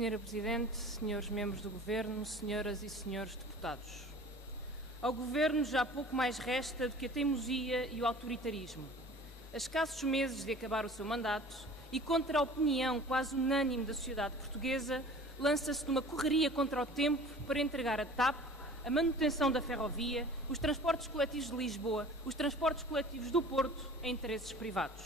Senhora Presidente, senhores membros do Governo, senhoras e senhores deputados. Ao Governo já pouco mais resta do que a teimosia e o autoritarismo. A escassos meses de acabar o seu mandato e contra a opinião quase unânime da sociedade portuguesa, lança-se numa correria contra o tempo para entregar a TAP, a manutenção da ferrovia, os transportes coletivos de Lisboa, os transportes coletivos do Porto a interesses privados.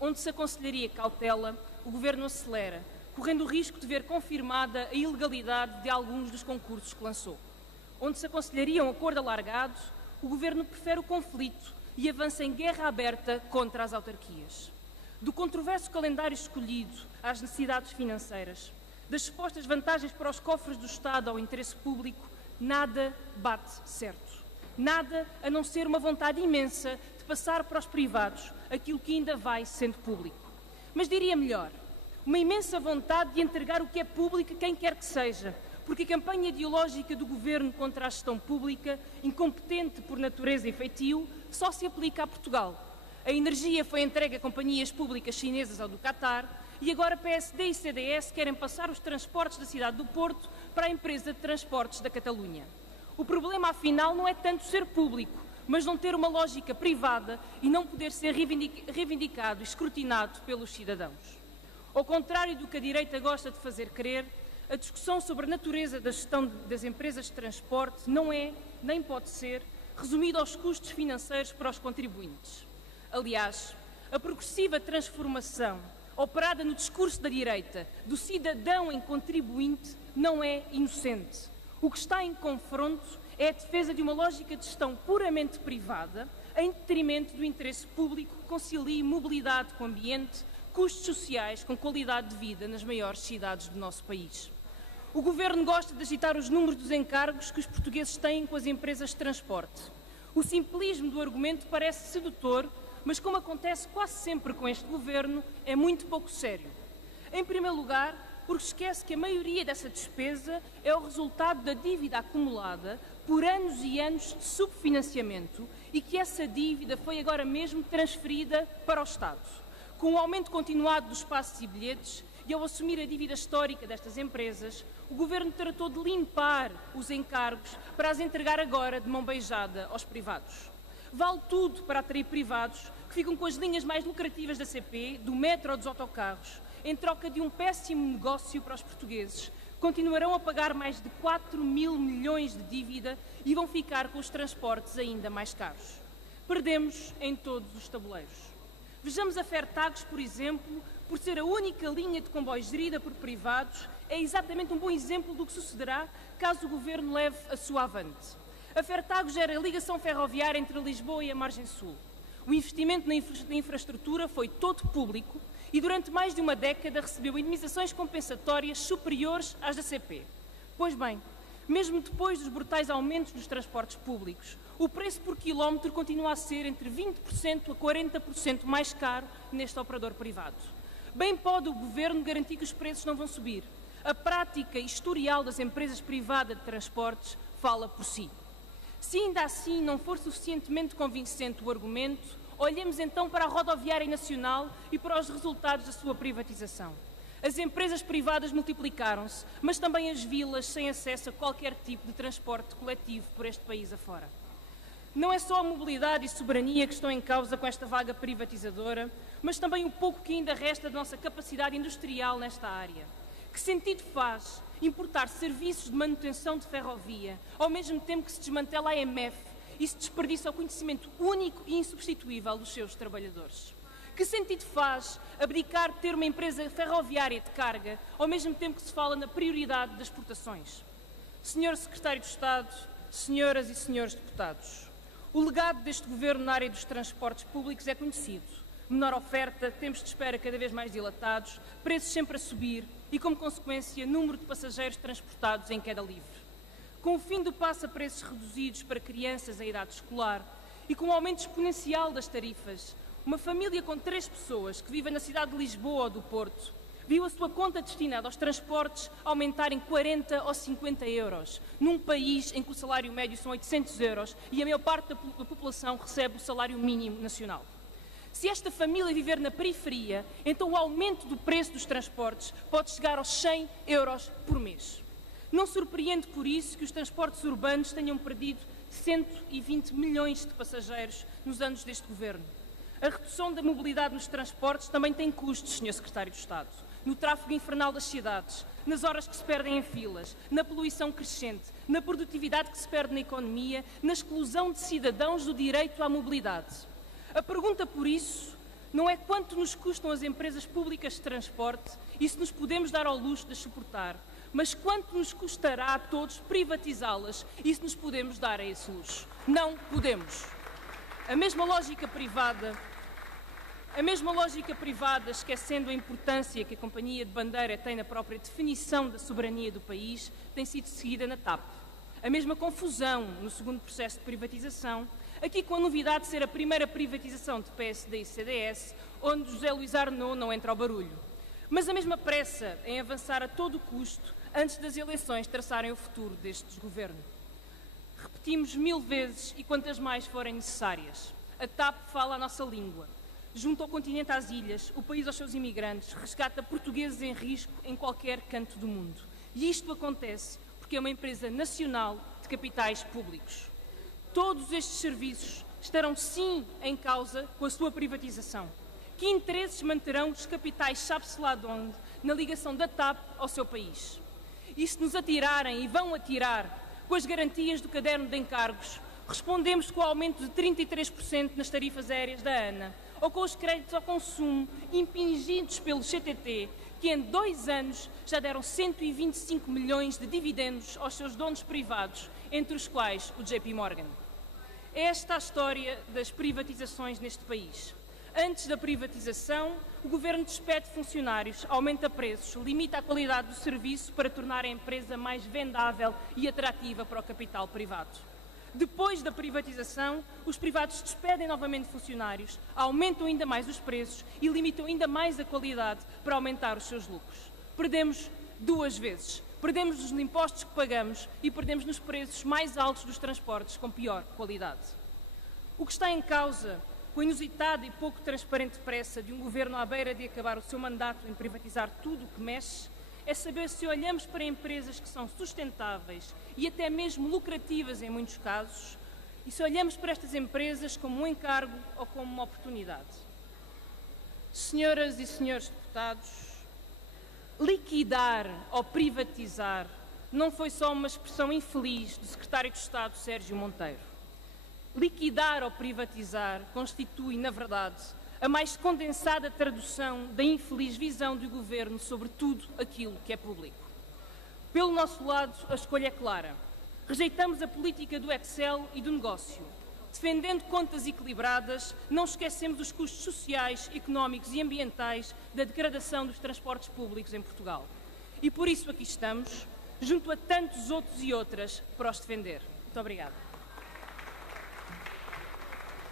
Onde se aconselharia cautela, o Governo acelera, correndo o risco de ver confirmada a ilegalidade de alguns dos concursos que lançou. Onde se aconselharia um acordo alargado, o Governo prefere o conflito e avança em guerra aberta contra as autarquias. Do controverso calendário escolhido às necessidades financeiras, das supostas vantagens para os cofres do Estado ao interesse público, nada bate certo. Nada a não ser uma vontade imensa de passar para os privados aquilo que ainda vai sendo público. Mas diria melhor, uma imensa vontade de entregar o que é público a quem quer que seja, porque a campanha ideológica do Governo contra a gestão pública, incompetente por natureza e feitio, só se aplica a Portugal. A energia foi entregue a companhias públicas chinesas ou do Qatar e agora PSD e CDS querem passar os transportes da cidade do Porto para a empresa de transportes da Catalunha. O problema, afinal, não é tanto ser público, mas não ter uma lógica privada e não poder ser reivindicado e escrutinado pelos cidadãos. Ao contrário do que a direita gosta de fazer crer, a discussão sobre a natureza da gestão das empresas de transporte não é, nem pode ser, resumida aos custos financeiros para os contribuintes. Aliás, a progressiva transformação operada no discurso da direita do cidadão em contribuinte não é inocente. O que está em confronto é a defesa de uma lógica de gestão puramente privada, em detrimento do interesse público que concilie mobilidade com ambiente, custos sociais com qualidade de vida nas maiores cidades do nosso país. O Governo gosta de agitar os números dos encargos que os portugueses têm com as empresas de transporte. O simplismo do argumento parece sedutor, mas como acontece quase sempre com este Governo, é muito pouco sério. Em primeiro lugar, porque esquece que a maioria dessa despesa é o resultado da dívida acumulada por anos e anos de subfinanciamento e que essa dívida foi agora mesmo transferida para o Estado. Com o aumento continuado dos passos e bilhetes e ao assumir a dívida histórica destas empresas, o Governo tratou de limpar os encargos para as entregar agora de mão beijada aos privados. Vale tudo para atrair privados que ficam com as linhas mais lucrativas da CP, do metro ou dos autocarros, em troca de um péssimo negócio para os portugueses. Continuarão a pagar mais de 4 mil milhões de dívida e vão ficar com os transportes ainda mais caros. Perdemos em todos os tabuleiros. Vejamos a Fertagos, por exemplo, por ser a única linha de comboios gerida por privados, é exatamente um bom exemplo do que sucederá caso o Governo leve a sua avante. A Fertagos gera a ligação ferroviária entre Lisboa e a Margem Sul. O investimento na infraestrutura foi todo público e durante mais de uma década recebeu indemnizações compensatórias superiores às da CP. Pois bem, mesmo depois dos brutais aumentos dos transportes públicos, o preço por quilómetro continua a ser entre 20% a 40% mais caro neste operador privado. Bem pode o Governo garantir que os preços não vão subir. A prática historial das empresas privadas de transportes fala por si. Se ainda assim não for suficientemente convincente o argumento, olhemos então para a rodoviária nacional e para os resultados da sua privatização. As empresas privadas multiplicaram-se, mas também as vilas sem acesso a qualquer tipo de transporte coletivo por este país afora. Não é só a mobilidade e soberania que estão em causa com esta vaga privatizadora, mas também o pouco que ainda resta da nossa capacidade industrial nesta área. Que sentido faz importar serviços de manutenção de ferrovia, ao mesmo tempo que se desmantela a AMF e se desperdiça o conhecimento único e insubstituível dos seus trabalhadores? Que sentido faz abdicar de ter uma empresa ferroviária de carga, ao mesmo tempo que se fala na prioridade das exportações? Senhor Secretário de Estado, senhoras e senhores deputados, o legado deste Governo na área dos transportes públicos é conhecido. Menor oferta, tempos de espera cada vez mais dilatados, preços sempre a subir e, como consequência, número de passageiros transportados em queda livre. Com o fim do passe a preços reduzidos para crianças em idade escolar e com o aumento exponencial das tarifas, uma família com 3 pessoas que vive na cidade de Lisboa ou do Porto viu a sua conta destinada aos transportes aumentar em 40 ou 50 euros, num país em que o salário médio são 800 euros e a maior parte da população recebe o salário mínimo nacional. Se esta família viver na periferia, então o aumento do preço dos transportes pode chegar aos 100 euros por mês. Não surpreende por isso que os transportes urbanos tenham perdido 120 milhões de passageiros nos anos deste governo. A redução da mobilidade nos transportes também tem custos, Sr. Secretário de Estado. No tráfego infernal das cidades, nas horas que se perdem em filas, na poluição crescente, na produtividade que se perde na economia, na exclusão de cidadãos do direito à mobilidade. A pergunta, por isso, não é quanto nos custam as empresas públicas de transporte e se nos podemos dar ao luxo de as suportar, mas quanto nos custará a todos privatizá-las e se nos podemos dar a esse luxo. Não podemos. A mesma lógica privada, esquecendo a importância que a Companhia de Bandeira tem na própria definição da soberania do país, tem sido seguida na TAP. A mesma confusão no segundo processo de privatização, aqui com a novidade de ser a primeira privatização de PSD e CDS, onde José Luís Arnaud não entra ao barulho. Mas a mesma pressa em avançar a todo custo antes das eleições traçarem o futuro deste desgoverno. Repetimos 1000 vezes e quantas mais forem necessárias. A TAP fala a nossa língua. Junto ao continente às ilhas, o país aos seus imigrantes, resgata portugueses em risco em qualquer canto do mundo. E isto acontece porque é uma empresa nacional de capitais públicos. Todos estes serviços estarão sim em causa com a sua privatização. Que interesses manterão os capitais, sabe-se lá de onde, na ligação da TAP ao seu país? E se nos atirarem e vão atirar com as garantias do caderno de encargos, respondemos com o aumento de 33% nas tarifas aéreas da ANA, ou com os créditos ao consumo impingidos pelo CTT, que em 2 anos já deram 125 milhões de dividendos aos seus donos privados, entre os quais o JP Morgan. É esta a história das privatizações neste país. Antes da privatização, o Governo despede funcionários, aumenta preços, limita a qualidade do serviço para tornar a empresa mais vendável e atrativa para o capital privado. Depois da privatização, os privados despedem novamente funcionários, aumentam ainda mais os preços e limitam ainda mais a qualidade para aumentar os seus lucros. Perdemos 2 vezes. Perdemos nos impostos que pagamos e perdemos nos preços mais altos dos transportes com pior qualidade. O que está em causa, com a inusitada e pouco transparente pressa de um governo à beira de acabar o seu mandato em privatizar tudo o que mexe, é saber se olhamos para empresas que são sustentáveis e até mesmo lucrativas em muitos casos, e se olhamos para estas empresas como um encargo ou como uma oportunidade. Senhoras e senhores deputados, liquidar ou privatizar não foi só uma expressão infeliz do Secretário de Estado Sérgio Monteiro. Liquidar ou privatizar constitui, na verdade, a mais condensada tradução da infeliz visão do Governo sobre tudo aquilo que é público. Pelo nosso lado, a escolha é clara. Rejeitamos a política do Excel e do negócio. Defendendo contas equilibradas, não esquecemos os custos sociais, económicos e ambientais da degradação dos transportes públicos em Portugal. E por isso aqui estamos, junto a tantos outros e outras, para os defender. Muito obrigada.